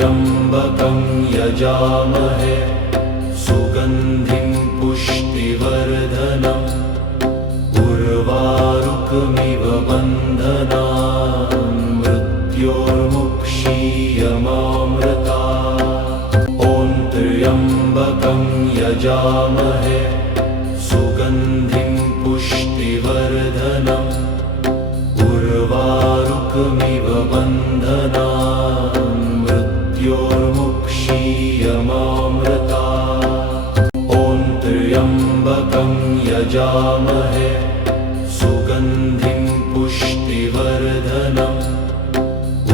त्र्यम्बकं यजामहे सुगन्धिं पुष्टिवर्धनम् उर्वारुकमिव बन्धनान् मृत्योर्मुक्षीयमामृतात्। ॐ त्र्यम्बकं यजामहे सुगन्धिं पुष्टिवर्धनम् उर्वारुकमिव बन्धनान् मृत्योर्मुक्षीयमामृतात्। ॐ त्र्यम्बकं यजामहे सुगन्धिं पुष्टिवर्धनम्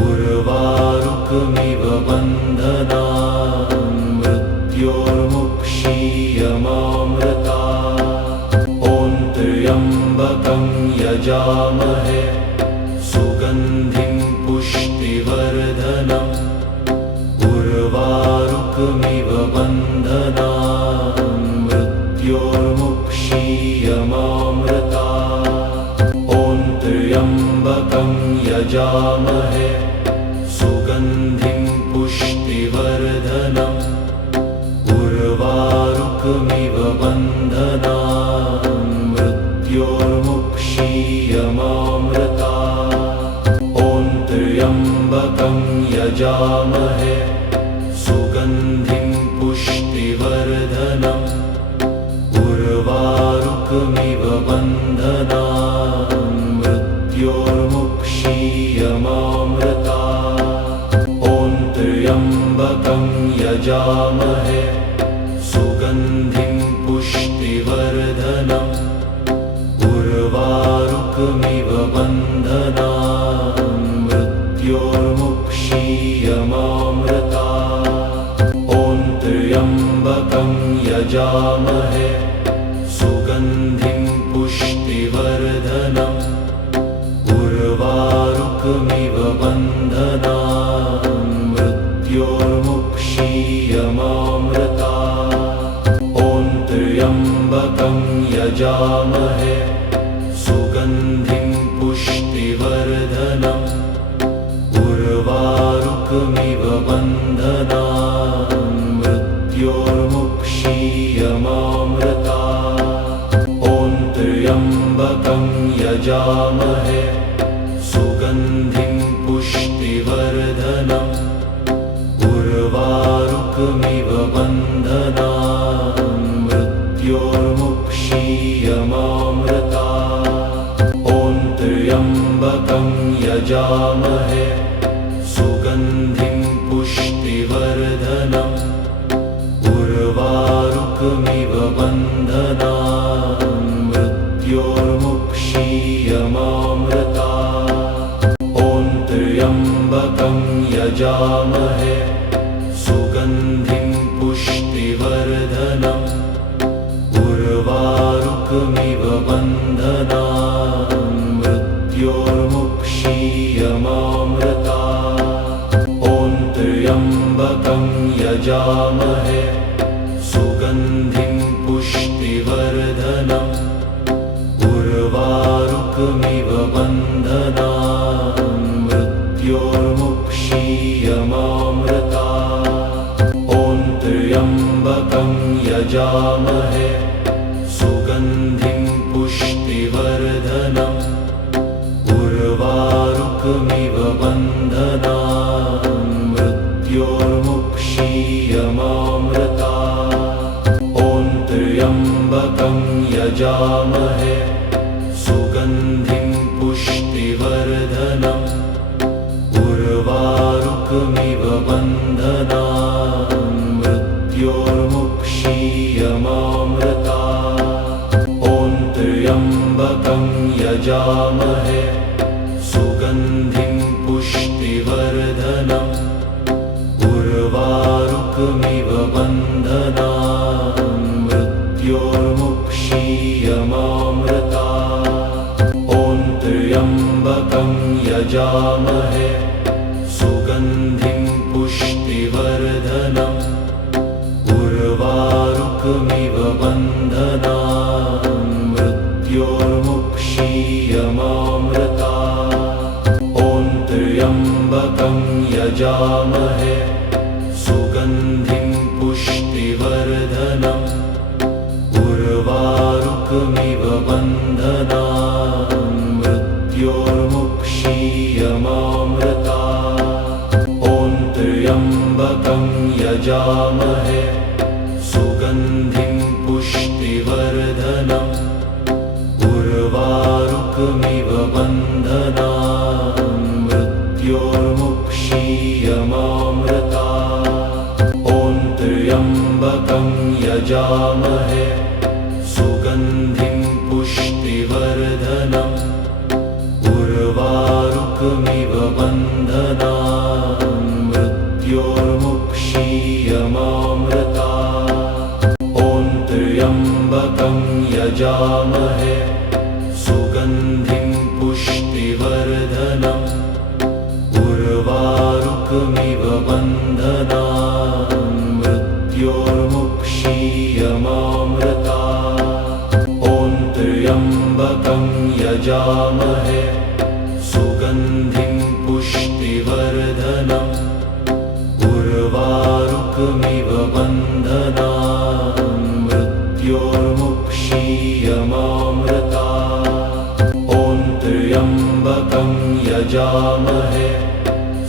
उर्वारुकमिव बन्धनान् मृत्योर्मुक्षीयमामृतात्। ॐ त्र्यम्बकं यजामहे सुगन्धिं पुष्टिवर्धनम् उर्वारुकमिव बन्धनान् मृत्योर्मुक्षीयमामृतात्। ॐ त्र्यम्बकं यजामहे सुगन्धिं पुष्टिवर्धनम् उर्वारुकमिव बन्धनान् मृत्योर्मुक्षीयमामृतात्। ॐ त्र्यम्बकं यजामहे सुगन्धिं पुष्टिवर्धनम् उर्वारुकमिव बन्धनान् मृत्योर्मुक्षीयमामृतात्। ॐ त्र्यम्बकं यजामहे सुगन्धिं पुष्टिवर्धनम् उर्वारुकमिव बन्धनान् मृत्योर्मुक्षीयमामृतात्। ॐ त्र्यम्बकं यजामहे सुगन्धिं पुष्टिवर्धनम् उर्वारुकमिव बन्धनान् मृत्योर्मुक्षीयमामृतात्। ॐ त्र्यम्बकं यजामहे सुगन्धिं पुष्टिवर्धनम् उर्वारुकमिव बन्धनान् मृत्योर्मुक्षीयमामृतात्। ॐ त्र्यम्बकं यजामहे सुगन्धिं पुष्टिवर्धनम् उर्वारुकमिव बन्धनान् मृत्योर्मुक्षीयमामृतात्। ॐ त्र्यम्बकं यजामहे सुगन्धिं पुष्टिवर्धनम् उर्वारुकमिव बन्धनान् मृत्योर्मुक्षीयमामृतात्। ॐ त्र्यम्बकं यजामहे सुगन्धिं पुष्टिवर्धनम् उर्वारुकमिव बन्धनान् मृत्योर्मुक्षीयमामृतात्। ॐ त्र्यम्बकं यजामहे सुगन्धिं पुष्टिवर्धनम् उर्वारुकमिव बन्धनान् मृत्योर्मुक्षीयमामृतात्। ॐ त्र्यम्बकं यजामहे सुगन्धिं पुष्टिवर्धनम् उर्वारुकमिव बन्धनान् मृत्योर्मुक्षीयमामृतात्। ॐ त्र्यम्बकं यजामहे सुगन्धिं पुष्टिवर्धनम् उर्वारुकमिव बन्धनान् मृत्योर्मुक्षीयमामृतात्। ॐ त्र्यम्बकं यजामहे सुगन्धिं पुष्टिवर्धनम् उर्वारुकमिव बन्धनान् मृत्योर्मुक्षीयमामृतात्। ॐ त्र्यम्बकं यजामहे सुगन्धिं पुष्टिवर्धनम् उर्वारुकमिव बन्धनान् मृत्योर्मुक्षीयमामृतात्। ॐ त्र्यम्बकं यजामहे सुगन्धिं पुष्टिवर्धनम् उर्वारुकमिव बन्धनान् मृत्योर्मुक्षीयमामृतात्। ॐ त्र्यम्बकं यजामहे सुगन्धिं पुष्टिवर्धनम् उर्वारुकमिव बन्धनान् मृत्योर्मुक्षीयमामृतात्। ॐ त्र्यम्बकं यजामहे सुगन्धिं पुष्टिवर्धनम् उर्वारुकमिव बन्धनान् मृत्योर्मुक्षीयमामृतात्। ॐ त्र्यम्बकं यजामहे सुगन्धिं पुष्टिवर्धनम् उर्वारुकमिव बन्धनान् मृत्योर्मुक्षीयमामृतात्। ॐ त्र्यम्बकं यजामहे सुगन्धिं पुष्टिवर्धनम् उर्वारुकमिव बन्धनान् मृत्योर्मुक्षीयमामृतात्। ॐ त्र्यम्बकं यजामहे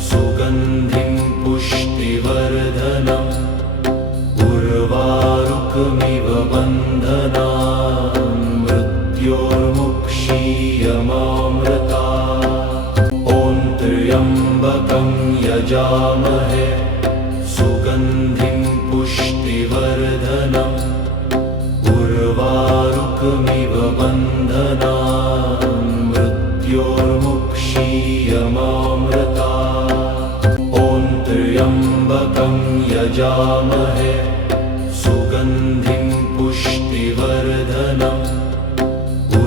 सुगन्धिं पुष्टिवर्धनम् उर्वारुकमिव बन्धनान् मृत्योर्मुक्षीयमामृतात्। ॐ त्र्यम्बकं यजामहे सुगन्धिं पुष्टिवर्धनम् उर्वारुकमिव बन्धनान् मृत्योर्मुक्षीयमामृतात्। ॐ त्र्यम्बकं यजामहे सुगन्धिं पुष्टिवर्धनम्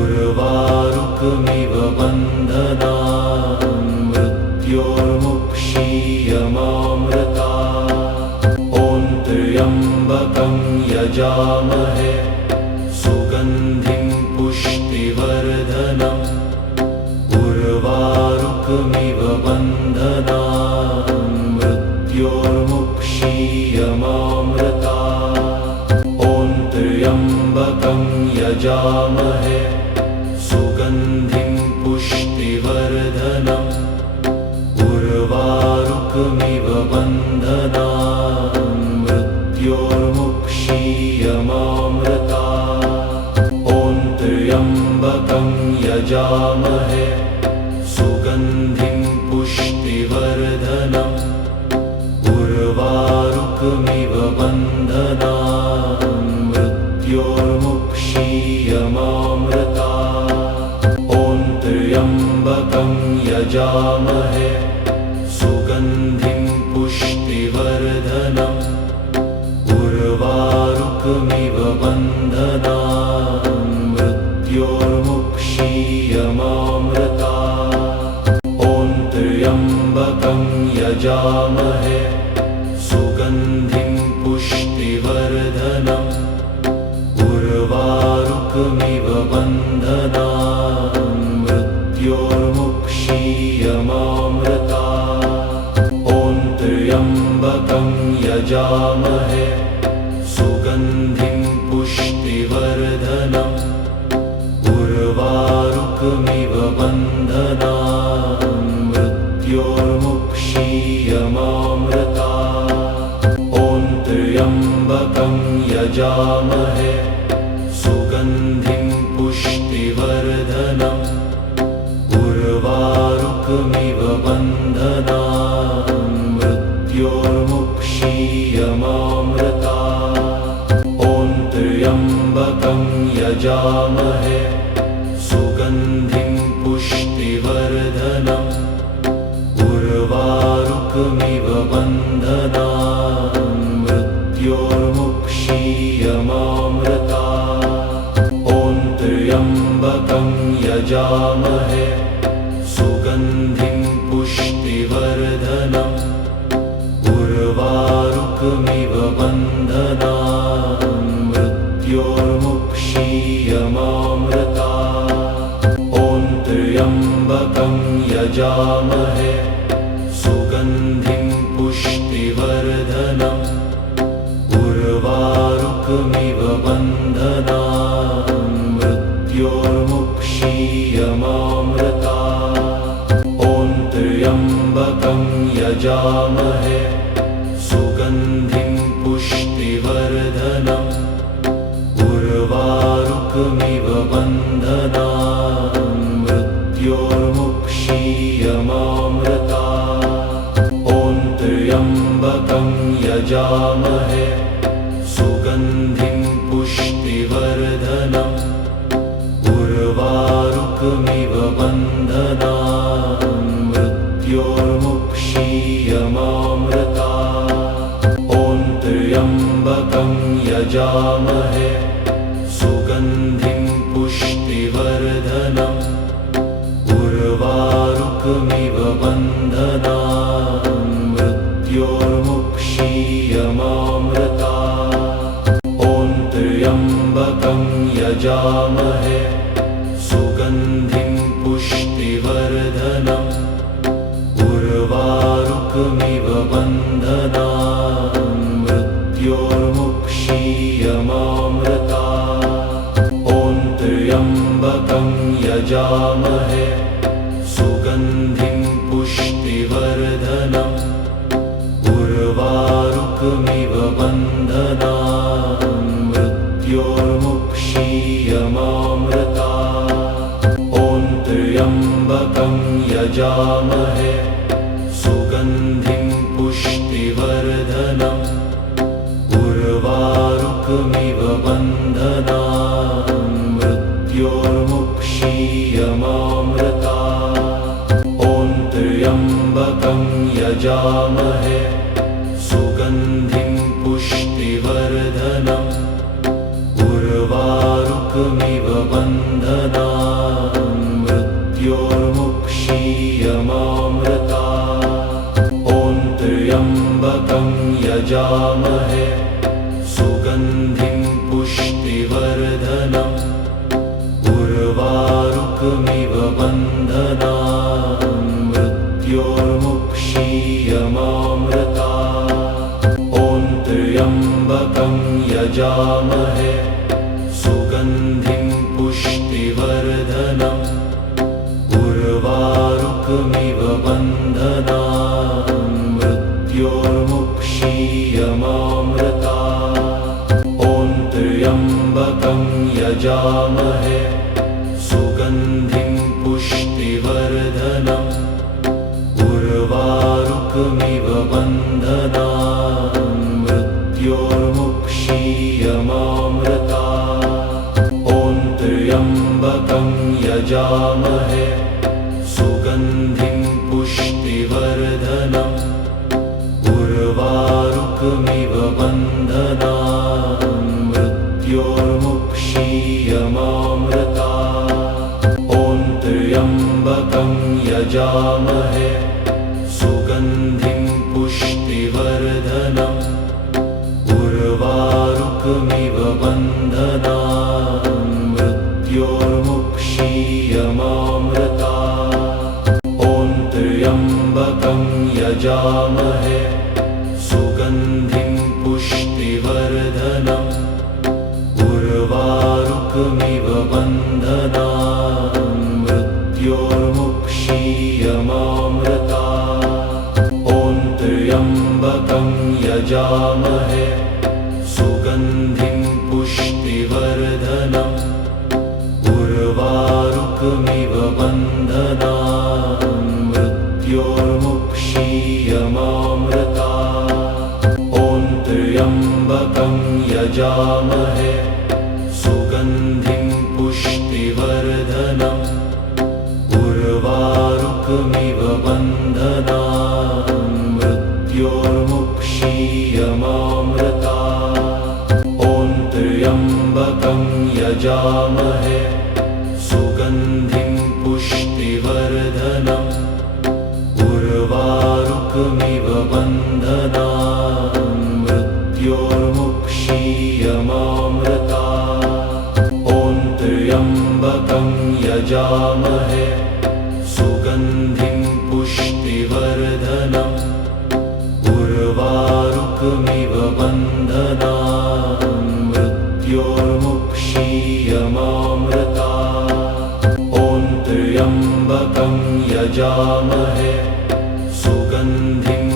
उर्वारुकमिव बन्धनान् मृत्योर्मुक्षीयमामृतात्। ॐ त्र्यम्बकं यजामहे सुगन्धिं पुष्टिवर्धनम् उर्वारुकमिव बन्धनान् मृत्योर्मुक्षीयमामृतात्। ॐ त्र्यम्बकं यजामहे सुगन्धिं पुष्टिवर्धनम् उर्वारुकमिव बन्धनान् मृत्योर्मुक्षीयमामृतात्। ॐ त्र्यम्बकं यजामहे सुगन्धिं पुष्टिवर्धनम् उर्वारुकमिव बन्धनान् मृत्योर्मुक्षीयमामृतात्। ॐ त्र्यम्बकं यजामहे सुगन्धिं पुष्टिवर्धनम् उर्वारुकमिव बन्धनान् मृत्योर्मुक्षीयमामृतात्। ॐ त्र्यम्बकं यजामहे सुगन्धिं पुष्टिवर्धनम् उर्वारुकमिव बन्धनान् मृत्योर्मुक्षीयमामृतात्। ॐ त्र्यम्बकं यजामहे सुगन्धिं पुष्टिवर्धनम् उर्वारुकमिव बन्धनान् मृत्योर्मुक्षीयमामृतात्। ॐ त्र्यम्बकं यजामहे सुगन्धिं पुष्टिवर्धनम् उर्वारुकमिव बन्धनान् मृत्योर्मुक्षीयमामृतात्। ॐ त्र्यम्बकं यजामहे सुगन्धिं पुष्टिवर्धनम् उर्वारुकमिव बन्धनान् मृत्योर्मुक्षीयमामृतात्। ॐ त्र्यम्बकं यजामहे सुगन्धिं पुष्टिवर्धनम् उर्वारुकमिव बन्धनान् मृत्योर्मुक्षीयमामृतात्। ॐ त्र्यम्बकं यजामहे सुगन्धिं पुष्टिवर्धनम् यजामहे सुगन्धिं पुष्टिवर्धनम् उर्वारुकमिव बन्धनान् मृत्योर्मुक्षीयमामृतात्। ॐ त्र्यम्बकं यजामहे सुगन्धिं पुष्टिवर्धनम् उर्वारुकमिव बन्धनान् मृत्योर्मुक्षीयमामृतात्। ॐ त्र्यम्बकं यजामहे सुगन्धिं पुष्टिवर्धनम् उर्वारुकमिव बन्धनान् मृत्योर्मुक्षीयमामृतात्। ॐ त्र्यम्बकं यजामहे सुगन्धिं पुष्टिवर्धनम् उर्वारुकमिव बन्धनान् मृत्योर्मुक्षीयमामृतात्। ॐ त्र्यम्बकं यजामहे सुगन्धिं पुष्टिवर्धनम् उर्वारुकमिव बन्धनान् मृत्योर्मुक्षीयमामृतात्। ॐ त्र्यम्बकं यजामहे सुगन्धिं पुष्टिवर्धनम् उर्वारुकमिव बन्धनान् मृत्योर्मुक्षीयमामृतात्। ॐ त्र्यम्बकं यजामहे सुगन्धिं पुष्टिवर्धनम् उर्वारुकमिव बन्धनान् मृत्योर्मुक्षीयमामृतात्। ॐ त्र्यम्बकं यजामहे सुगन्धिं पुष्टिवर्धनम् उर्वारुकमिव बन्धनान् मृत्योर्मुक्षीयमामृतात्। ॐ त्र्यम्बकं यजामहे सुगन्धिं पुष्टिवर्धनम् उर्वारुकमिव बन्धनान् मृत्योर्मुक्षीयमामृतात्। ॐ त्र्यम्बकं यजामहे सुगन्धिं पुष्टिवर्धनम् उर्वारुकमिव बन्धनान् मृत्योर्मुक्षीयमामृतात्। ॐ त्र्यम्बकं यजामहे सुगन्धिं पुष्टिवर्धनम् उर्वारुकमिव बन्धनान् मृत्योर्मुक्षीयमामृतात्। ॐ त्र्यम्बकं यजामहे सुगन्धिं पुष्टिवर्धनम् उर्वारुकमिव बन्धनान् मृत्योर्मुक्षीयमामृतात्। ॐ त्र्यम्बकं यजामहे सुगन्धिं पुष्टिवर्धनम् उर्वारुकमिव बन्धनान् मृत्योर्मुक्षीयमामृतात्। ॐ त्र्यम्बकं यजामहे सुगन्धिं पुष्टिवर्धनम् उर्वारुकमिव बन्धनान् मृत्योर्मुक्षीयमामृतात्। ॐ त्र्यम्बकं यजामहे सुगन्धिं पुष्टिवर्धनम् उर्वारुकमिव बन्धनान् मृत्योर्मुक्षीयमामृतात्। ॐ त्र्यम्बकं यजामहे सुगन्धिं पुष्टिवर्धनम् उर्वारुकमिव बन्धनान् मृत्योर्मुक्षीयमामृतात्। ॐ त्र्यम्बकं यजामहे सुगन्धिं पुष्टिवर्धनम् उर्वारुकमिव बन्धनान् मृत्योर्मुक्षीयमामृतात्। ॐ त्र्यम्बकं यजामहे सुगन्धिं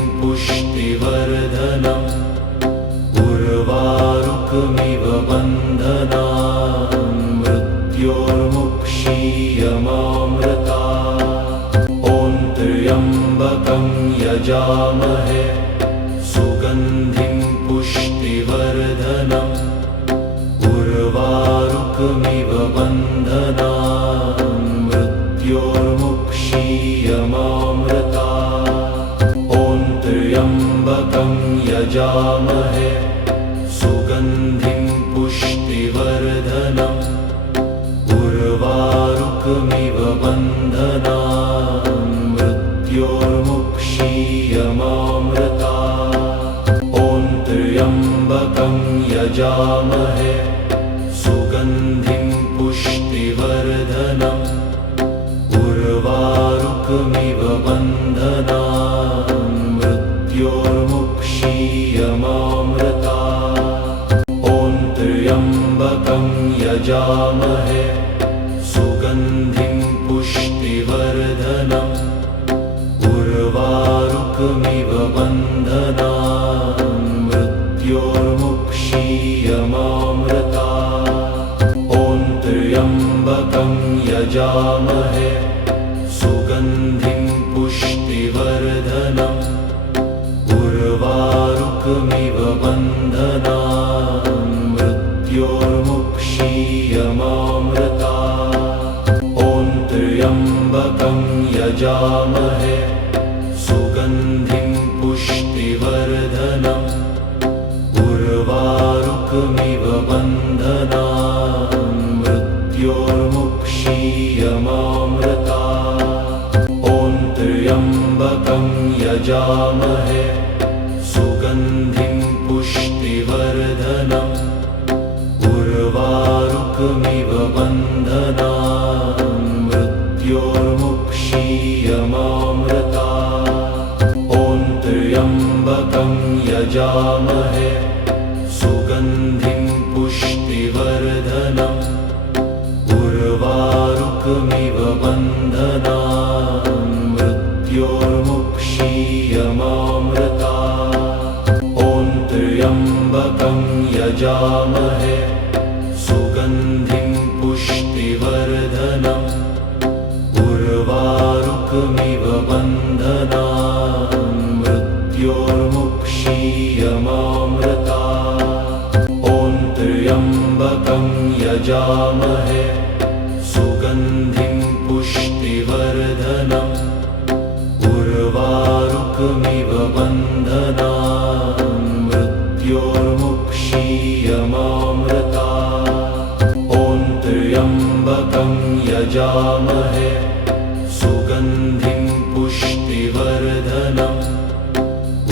यजामहे सुगन्धिं पुष्टिवर्धनम् उर्वारुकमिव बन्धनान् मृत्योर्मुक्षीयमामृतात्। ॐ त्र्यम्बकं यजामहे सुगन्धिं पुष्टिवर्धनम् उर्वारुकमिव बन्धनान् मृत्योर्मुक्षीयमामृतात्। ॐ त्र्यम्बकं यजामहे सुगन्धिं पुष्टिवर्धनम् उर्वारुकमिव बन्धनान् मृत्योर्मुक्षीयमामृतात्। ॐ त्र्यम्बकं यजामहे सुगन्धिं पुष्टिवर्धनम् उर्वारुकमिव बन्धनान् मृत्योर्मुक्षीयमामृतात्। ॐ त्र्यम्बकं यजामहे सुगन्धिं पुष्टिवर्धनम् उर्वारुकमिव बन्धनान् मृत्योर्मुक्षीयमामृतात्। ॐ त्र्यम्बकं यजामहे सुगन्धिं पुष्टिवर्धनम् उर्वारुकमिव बन्धनान् मृत्योर्मुक्षीयमामृतात्। ॐ त्र्यम्बकं यजामहे सुगन्धिं पुष्टिवर्धनम् उर्वारुकमिव बन्धनान् मृत्योर्मुक्षीयमामृतात्। ॐ त्र्यम्बकं यजामहे सुगन्धिं पुष्टिवर्धनम् उर्वारुकमिव बन्धनान् मृत्योर्मुक्षीयमामृतात्। ॐ त्र्यम्बकं यजामहे सुगन्धिं पुष्टिवर्धनम् उर्वारुकमिव बन्धनान् मृत्योर्मुक्षीयमामृतात्। ॐ त्र्यम्बकं यजामहे सुगन्धिं पुष्टिवर्धनम् उर्वारुकमिव बन्धनान् मृत्योर्मुक्षीयमामृतात्। ॐ त्र्यम्बकं यजामहे सुगन्धिं पुष्टिवर्धनम्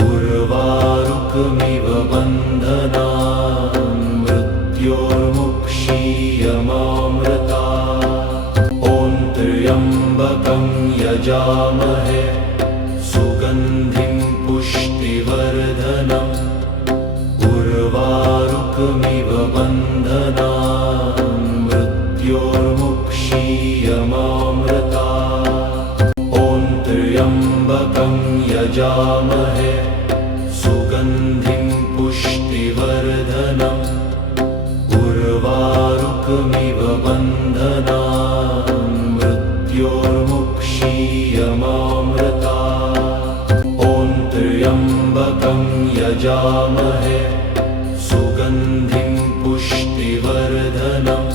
उर्वारुकमिव बन्धनान् मृत्योर्मुक्षीयमामृतात्। ॐ त्र्यम्बकं यजामहे सुगन्धिं पुष्टिवर्धनम् उर्वारुकमिव बन्धनान् मृत्योर्मुक्षीयमामृतात्। ॐ त्र्यम्बकं यजामहे सुगन्धिं पुष्टिवर्धनम् उर्वारुकमिव बन्धनान् मृत्योर्मुक्षीयमामृतात्। ॐ त्र्यम्बकं यजामहे सुगन्धिं पुष्टिवर्धनम्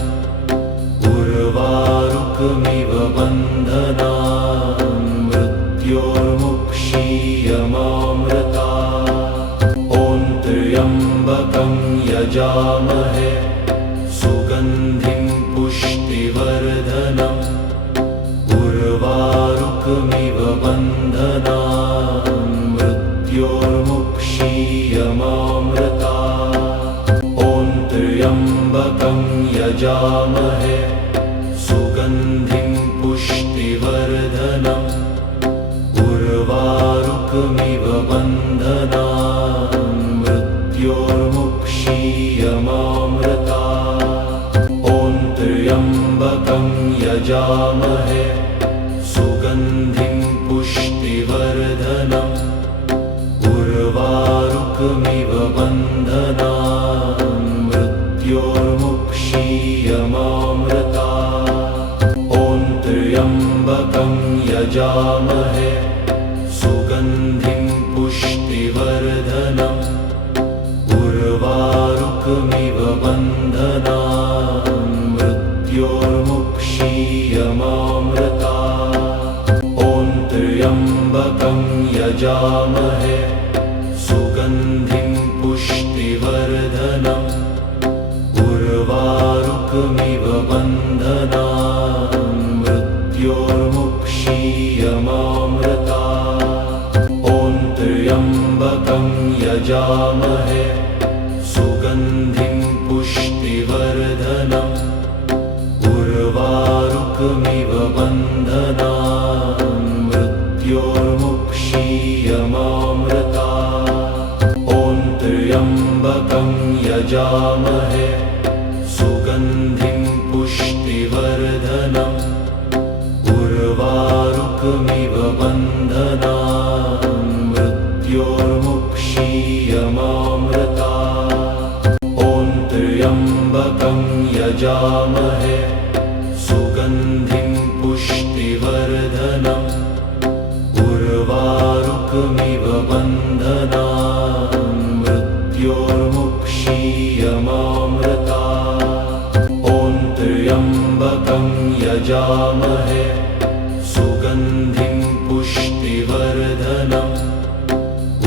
उर्वारुकमिव बन्धनान् मृत्योर्मुक्षीयमामृतात्। ॐ त्र्यम्बकं यजामहे सुगन्धिं पुष्टिवर्धनम् उर्वारुकमिव बन्धनान् मृत्योर्मुक्षीयमामृतात्। ॐ त्र्यम्बकं यजामहे सुगन्धिं पुष्टिवर्धनम् उर्वारुकमिव बन्धनान् मृत्योर्मुक्षीयमामृतात्। ॐ त्र्यम्बकं यजामहे सुगन्धिं पुष्टिवर्धनम् उर्वारुकमिव बन्धनान् मृत्योर्मुक्षीयमामृतात्। ॐ त्र्यम्बकं यजामहे सुगन्धिं यजामहे सुगन्धिं पुष्टिवर्धनम् उर्वारुकमिव बन्धनान् मृत्योर्मुक्षीयमामृतात्। ॐ त्र्यम्बकं यजामहे सुगन्धिं पुष्टिवर्धनम् उर्वारुकमिव बन्धनान् मृत्योर्मुक्षीयमामृतात्। ॐ त्र्यम्बकं यजामहे सुगन्धिं पुष्टिवर्धनम् उर्वारुकमिव बन्धनान् मृत्योर्मुक्षीयमामृतात्। ॐ त्र्यम्बकं यजामहे सुगन्धिं पुष्टिवर्धनम् उर्वारुकमिव बन्धनान् मृत्योर्मुक्षीयमामृतात्। ॐ त्र्यम्बकं यजामहे सुगन्धिं पुष्टिवर्धनम्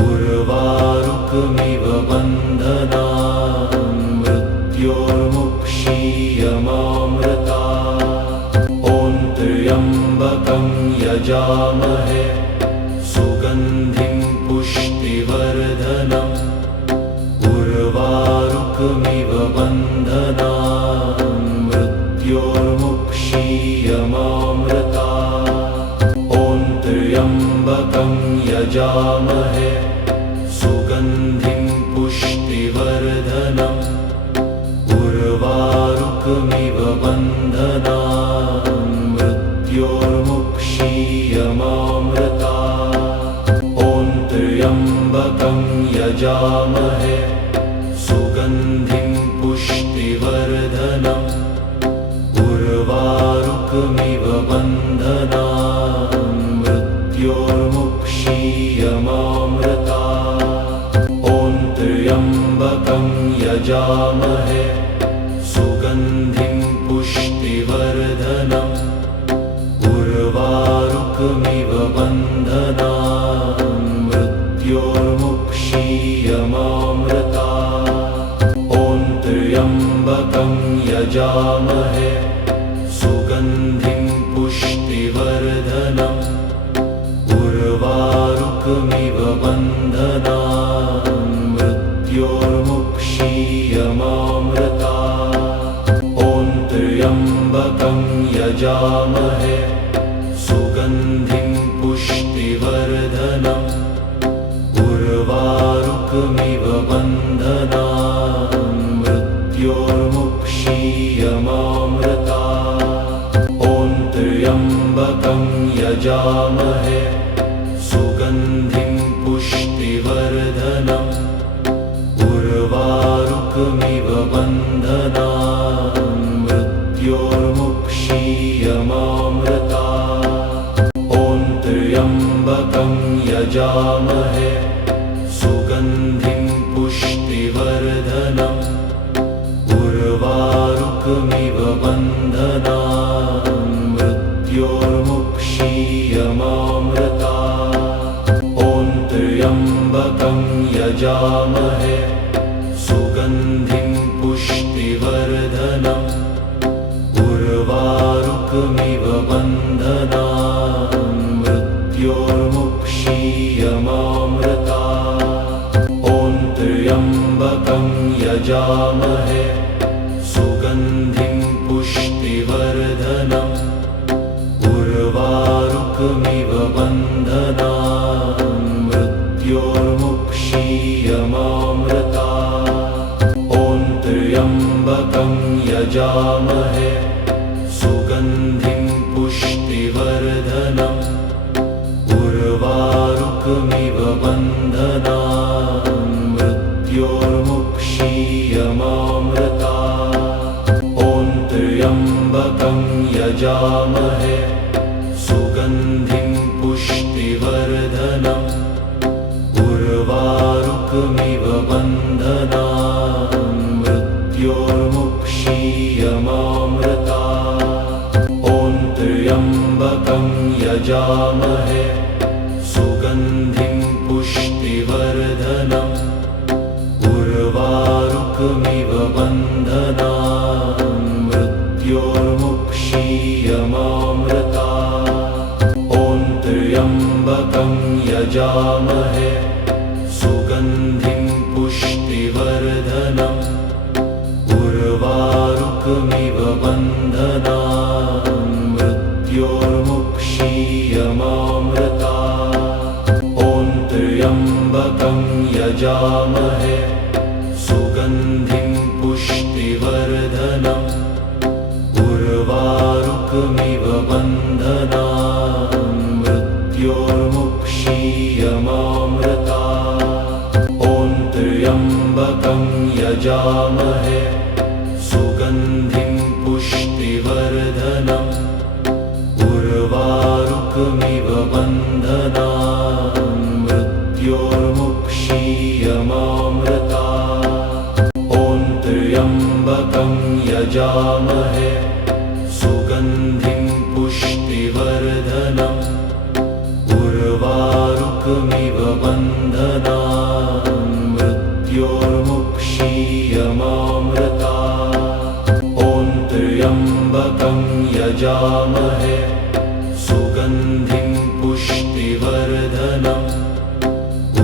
उर्वारुकमिव बन्धनान् मृत्योर्मुक्षीयमामृतात्। ॐ त्र्यम्बकं यजामहे सुगन्धिं पुष्टिवर्धनम् उर्वारुकमिव बन्धनान् मृत्योर्मुक्षीयमामृतात्। ॐ त्र्यम्बकं यजामहे सुगन्धिं पुष्टिवर्धनम् उर्वारुकमिव बन्धनान् मृत्योर्मुक्षीयमामृतात्। ॐ त्र्यम्बकं यजामहे सुगन्धिं पुष्टिवर्धनम् उर्वारुकमिव बन्धनान् मृत्योर्मुक्षीयमामृतात्। ॐ त्र्यम्बकं यजामहे सुगन्धिं पुष्टिवर्धनम् उर्वारुकमिव बन्धनान् मृत्योर्मुक्षीयमामृतात्। ॐ त्र्यम्बकं यजामहे सुगन्धिं पुष्टिवर्धनम् उर्वारुकमिव बन्धनान् मृत्योर्मुक्षीयमामृतात्। ॐ त्र्यम्बकं यजामहे सुगन्धिं पुष्टिवर्धनम् उर्वारुकमिव बन्धनान् मृत्योर्मुक्षीयमामृतात्। ॐ त्र्यम्बकं यजामहे सुगन्धिं पुष्टिवर्धनम् उर्वारुकमिव बन्धनान् मृत्योर्मुक्षीयमामृतात्। ॐ त्र्यम्बकं यजामहे सुगन्धिं पुष्टिवर्धनम् उर्वारुकमिव बन्धनान् मृत्योर्मुक्षीयमामृतात्। ॐ त्र्यम्बकं यजामहे सुगन्धिं पुष्टिवर्धनम् उर्वारुकमिव बन्धनान् मृत्योर्मुक्षीयमामृतात्। ॐ त्र्यम्बकं यजामहे सुगन्धिं पुष्टिवर्धनम् उर्वारुकमिव बन्धनान् मृत्योर्मुक्षीयमामृतात्। ॐ त्र्यम्बकं यजामहे सुगन्धिं पुष्टिवर्धनम् उर्वारुकमिव बन्धनान् मृत्योर्मुक्षीयमामृतात्। ॐ त्र्यम्बकं यजामहे सुगन्धिं पुष्टिवर्धनम् उर्वारुकमिव बन्धनान् मृत्योर्मुक्षीयमामृतात्। ॐ त्र्यम्बकं यजामहे सुगन्धिं यजामहे सुगन्धिं पुष्टिवर्धनम् उर्वारुकमिव बन्धनान् मृत्योर्मुक्षीयमामृतात्। ॐ त्र्यम्बकं यजामहे सुगन्धिं पुष्टिवर्धनम् उर्वारुकमिव बन्धनान् मृत्योर्मुक्षीयमामृतात्। ॐ त्र्यम्बकं यजामहे सुगन्धिं पुष्टिवर्धनम् उर्वारुकमिव बन्धनान् मृत्योर्मुक्षीयमामृतात्। ॐ त्र्यम्बकं यजामहे सुगन्धिं पुष्टिवर्धनम् उर्वारुकमिव बन्धनान् मृत्योर्मुक्षीयमामृतात्। ॐ त्र्यम्बकं यजामहे सुगन्धिं पुष्टिवर्धनम्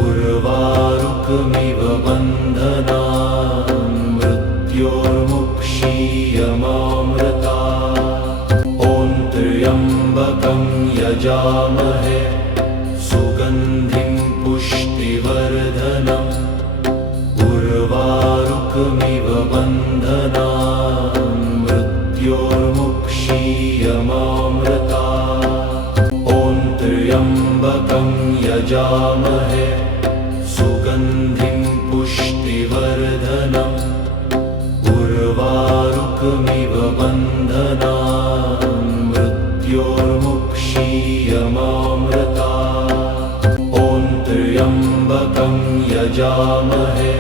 उर्वारुकमिव बन्धनान् मृत्योर्मुक्षीयमामृतात्। ॐ त्र्यम्बकं यजामहे सुगन्धिं पुष्टिवर्धनम् उर्वारुकमिव बन्धनान् मृत्योर्मुक्षीयमामृतात्। ॐ त्र्यम्बकं यजामहे सुगन्धिं पुष्टिवर्धनम् उर्वारुकमिव बन्धनान् मृत्योर्मुक्षीयमामृतात्। ॐ त्र्यम्बकं यजामहे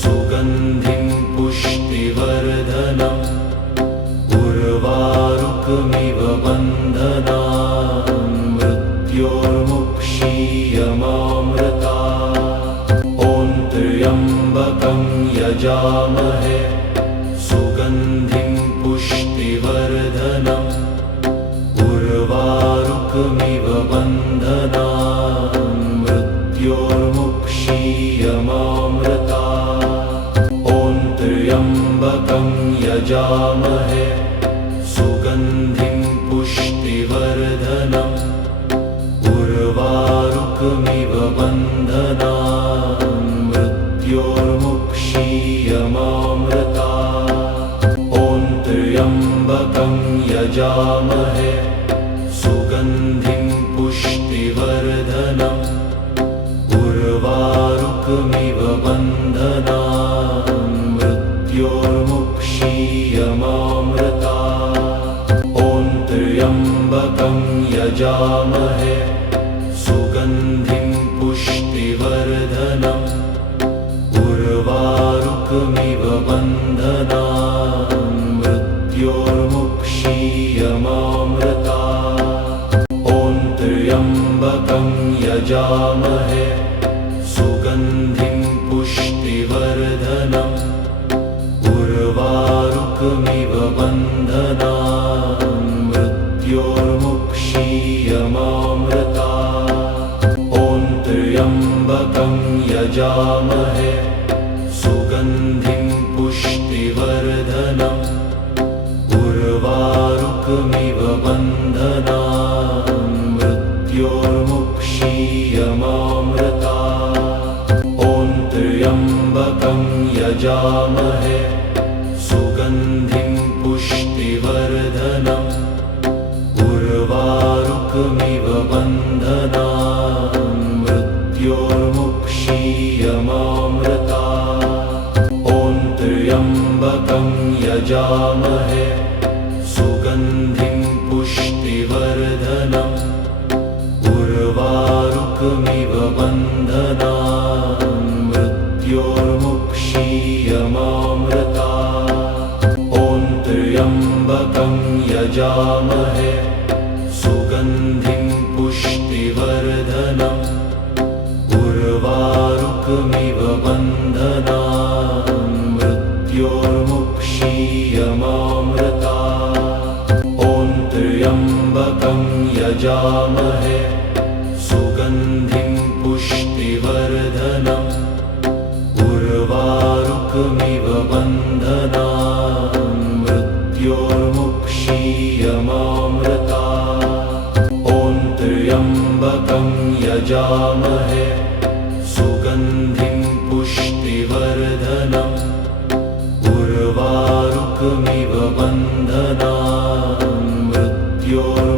सुगन्धिं पुष्टिवर्धनम् उर्वारुकमिव बन्धनान् मृत्योर्मुक्षीयमामृतात्। ॐ त्र्यम्बकं यजामहे सुगन्धिं पुष्टिवर्धनम् उर्वारुकमिव बन्धनान् मृत्योर्मुक्षीयमामृतात्। ॐ त्र्यम्बकं यजामहे सुगन्धिं पुष्टिवर्धनम् उर्वारुकमिव बन्धनान् मृत्योर्मुक्षीयमामृतात्। ॐ त्र्यम्बकं यजामहे सुगन्धिं पुष्टिवर्धनम् उर्वारुकमिव बन्धनान् मृत्योर्मुक्षीयमामृतात्। ॐ त्र्यम्बकं यजामहे सुगन्धिं पुष्टिवर्धनम् उर्वारुकमिव बन्धनान् मृत्योर्मुक्षीयमामृतात्। ॐ त्र्यम्बकं यजामहे सुगन्धिं पुष्टिवर्धनम् उर्वारुकमिव बन्धनान् मृत्योर्मुक्षीयमामृतात्। ॐ त्र्यम्बकं यजामहे सुगन्धिं पुष्टिवर्धनम् उर्वारुकमिव बन्धनान् मृत्योर्मुक्षीयमामृतात्। ॐ त्र्यम्बकं यजामहे सुगन्धिं पुष्टिवर्धनम् उर्वारुकमिव बन्धनान् मृत्योर्मुक्षीयमामृतात्। ॐ त्र्यम्बकं यजामहे सुगन्धिं पुष्टिवर्धनम् उर्वारुकमिव बन्धनान् मृत्योर्मुक्षीयमामृतात्। ॐ त्र्यम्बकं यजामहे सुगन्धिं पुष्टिवर्धनम् उर्वारुकमिव बन्धनान् मृत्योर्मुक्षीयमामृतात्। ॐ त्र्यम्बकं यजामहे सुगन्धिं वक्षीयमामृता ॐ त्र्यम्बकं यजामहे सुगन्धिं पुष्टिवर्धनम् उर्वारुकमिव बन्धनान् मृत्योर्मुक्षीयमामृता